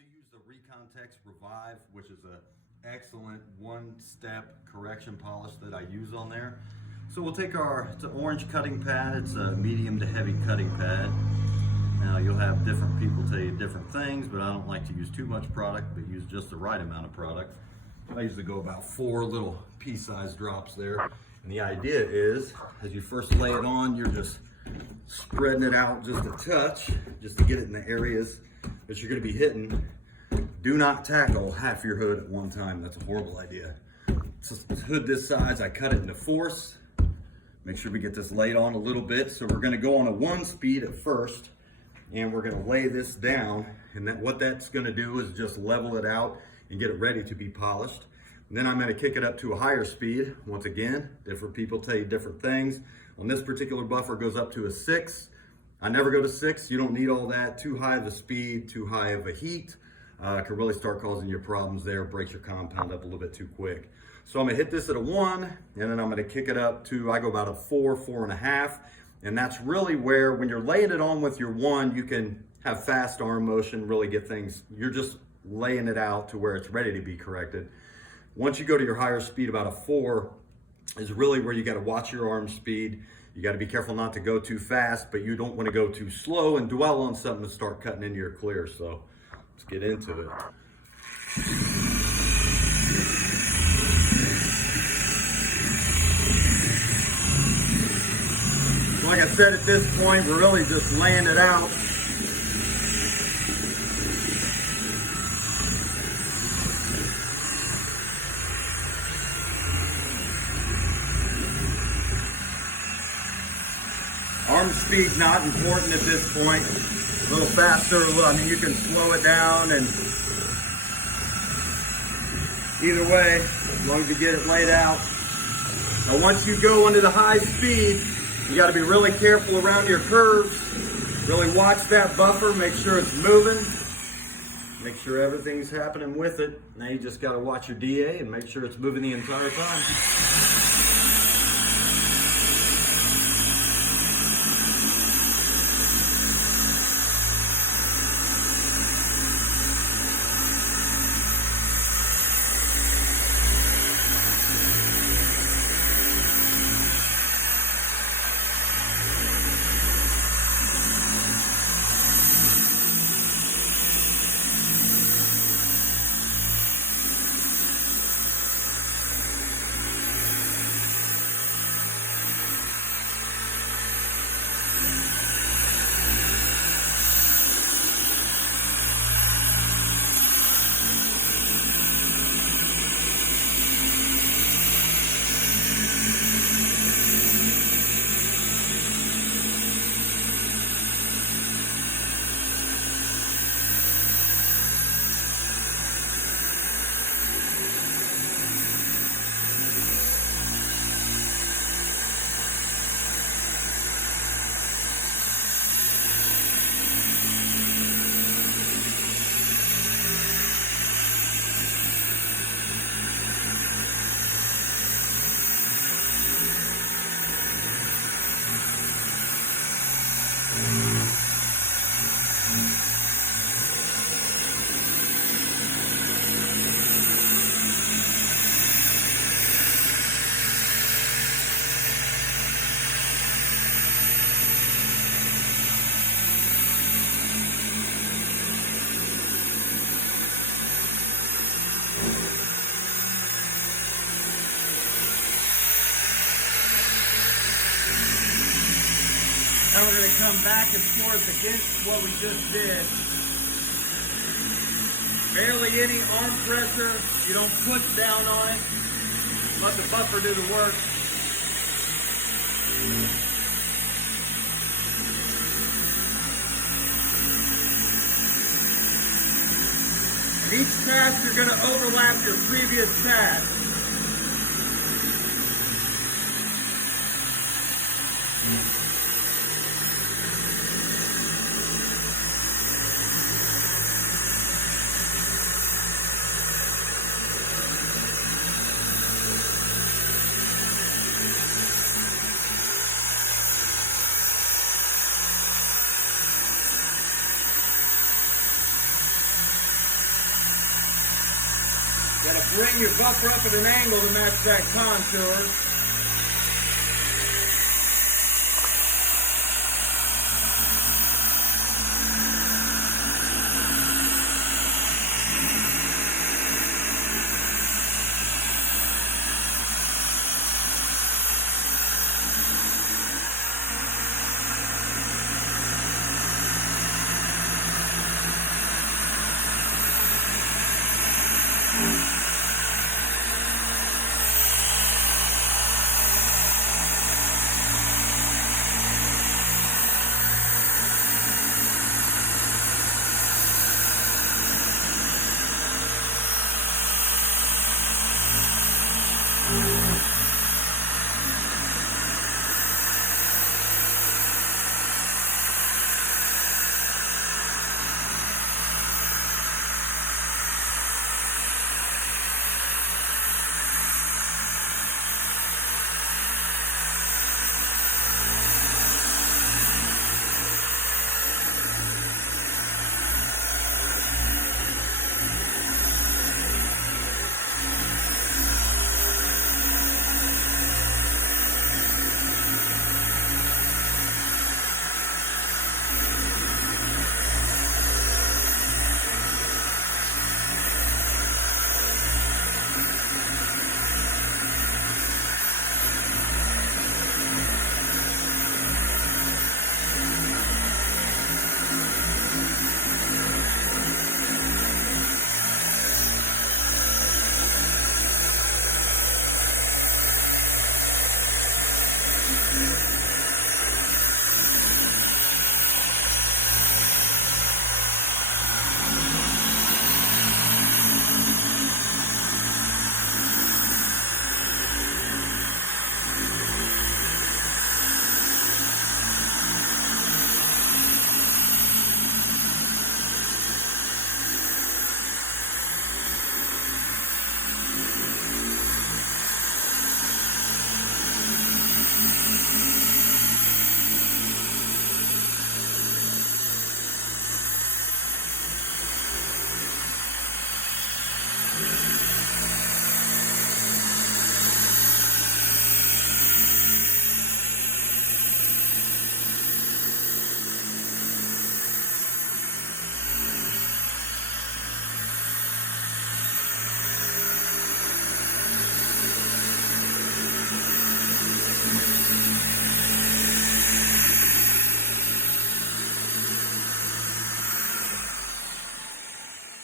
do use the Recon Techs Revive, which is an excellent one-step correction polish that I use on there. So we'll take it's an orange cutting pad. It's a medium to heavy cutting pad. Now you'll have different people tell you different things, but I don't like to use too much product, but use just the right amount of product. I usually go about 4 little pea-sized drops there. And the idea is, as you first lay it on, you're just spreading it out just a touch, just to get it in the areas that you're gonna be hitting. Do not tackle half your hood at one time. That's a horrible idea. So hood this size, I cut it into 4ths. Make sure we get this laid on a little bit. So we're gonna go on a 1 speed at first, and we're gonna lay this down. And what that's gonna do is just level it out and get it ready to be polished. And then I'm gonna kick it up to a higher speed. Once again, different people tell you different things. On this particular buffer, goes up to a 6. I never go to 6. You don't need all that. Too high of a speed, too high of a heat. Could really start causing you problems there, breaks your compound up a little bit too quick. So I'm gonna hit this at a 1, and then I'm gonna kick it up to, I go about a 4, 4.5. And that's really where, when you're laying it on with your 1, you can have fast arm motion, really get things, you're just laying it out to where it's ready to be corrected. Once you go to your higher speed, about a 4, is really where you gotta watch your arm speed. You gotta be careful not to go too fast, but you don't wanna go too slow and dwell on something to start cutting into your clear. So let's get into it. Like I said, at this point, we're really just laying it out. Arm speed not important at this point. A little faster, I mean, you can slow it down, and either way, as long as you get it laid out. Now once you go into the high speed, you gotta be really careful around your curves. Really watch that buffer, make sure it's moving. Make sure everything's happening with it. Now you just gotta watch your DA and make sure it's moving the entire time. Now we're going to come back and forth against what we just did. Barely any arm pressure. You don't push down on it. Let the buffer do the work. And each pass you're going to overlap your previous pass. bring your bumper up at an angle to match that contour.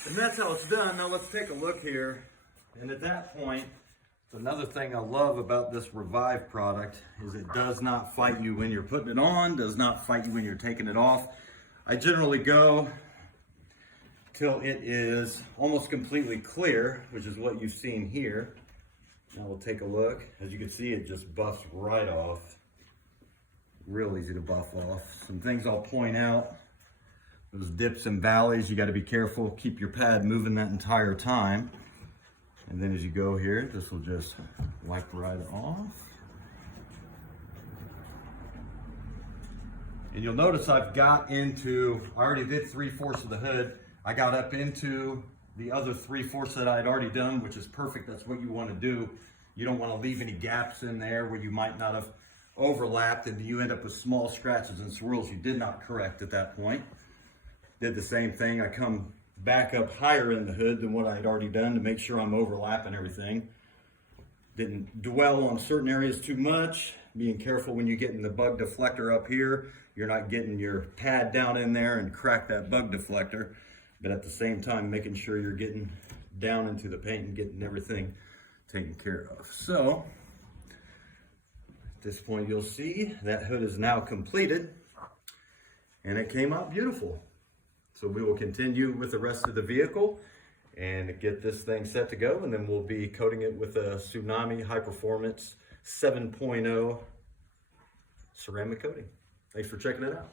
And that's how it's done. Now let's take a look here. And at that point, another thing I love about this Revive product is it does not fight you when you're putting it on, does not fight you when you're taking it off. I generally go till it is almost completely clear, which is what you've seen here. Now we'll take a look. As you can see, it just buffs right off. Real easy to buff off. Some things I'll point out. Those dips and valleys, you got to be careful. Keep your pad moving that entire time. And then as you go here, this will just wipe right off. And you'll notice I've got into, I already did 3/4 of the hood. I got up into the other 3/4 that I had already done, which is perfect. That's what you want to do. You don't want to leave any gaps in there where you might not have overlapped and you end up with small scratches and swirls you did not correct at that point. Did the same thing. I come back up higher in the hood than what I had already done to make sure I'm overlapping everything. Didn't dwell on certain areas too much. Being careful when you get in the bug deflector up here. You're not getting your pad down in there and crack that bug deflector. But at the same time, making sure you're getting down into the paint and getting everything taken care of. So, at this point you'll see that hood is now completed and it came out beautiful. So we will continue with the rest of the vehicle and get this thing set to go, and then we'll be coating it with a Tsunami High Performance 7.0 ceramic coating. Thanks for checking it out.